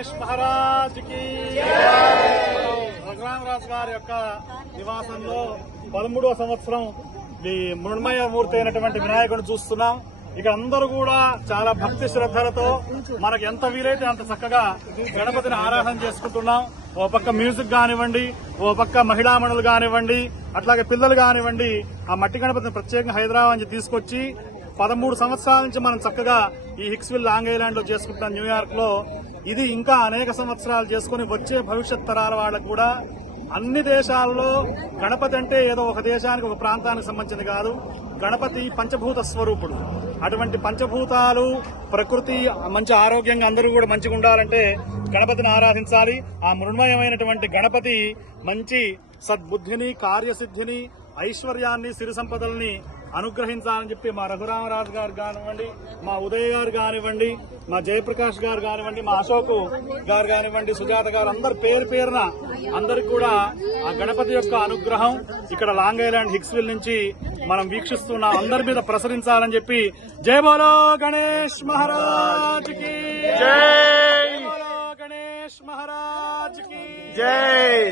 గణేష్ మహారాజ్ కి రఘురామరాజు గారి యొక్క నివాసంలో 13వ సంవత్సరం ఈ మృణ్మయ మూర్తి అయినటువంటి వినాయకుడిని చూస్తున్నాం. ఇక అందరూ కూడా చాలా భక్తి శ్రద్ధలతో మనకు ఎంత వీలైతే అంత చక్కగా గణపతిని ఆరాధన చేసుకుంటున్నాం. ఓ పక్క మ్యూజిక్ కానివ్వండి, ఓ పక్క మహిళామణులు కానివ్వండి, అట్లాగే పిల్లలు కానివ్వండి, ఆ మట్టి గణపతిని ప్రత్యేకంగా హైదరాబాద్ నుంచి తీసుకొచ్చి 13 సంవత్సరాల నుంచి మనం చక్కగా ఈ హిక్స్విల్ లాంగ్ ఐలాండ్ లో చేసుకుంటున్నాం న్యూయార్క్ లో. ఇది ఇంకా అనేక సంవత్సరాలు చేసుకుని వచ్చే భవిష్యత్ తరాల వాళ్ళకు కూడా అన్ని దేశాల్లో గణపతి అంటే ఏదో ఒక దేశానికి ఒక ప్రాంతానికి సంబంధించింది కాదు. గణపతి పంచభూత స్వరూపుడు. అటువంటి పంచభూతాలు, ప్రకృతి మంచి ఆరోగ్యంగా అందరూ కూడా మంచిగా ఉండాలంటే గణపతిని ఆరాధించాలి. ఆ మృణ్మయమైనటువంటి గణపతి మంచి సద్బుద్ధిని, కార్యసిద్ధిని, ఐశ్వర్యాన్ని, సిరి సంపదల్ని అనుగ్రహించాలని చెప్పి మా రఘురామరాజు గారు కానివ్వండి, మా ఉదయ్ గారు కానివ్వండి, మా జయప్రకాష్ గారు కానివ్వండి, మా అశోక్ గారు కానివ్వండి, సుజాత గారు అందరు పేరు పేరున అందరికి కూడా ఆ గణపతి యొక్క అనుగ్రహం ఇక్కడ లాంగ్ ఐలాండ్ హిక్స్విల్ నుంచి మనం వీక్షిస్తున్నాం. అందరి మీద ప్రసరించాలని చెప్పి జై బోలో గణేష్ మహారాజ్ కి జై, బోలో గణేష్ మహారాజ్ కి జై.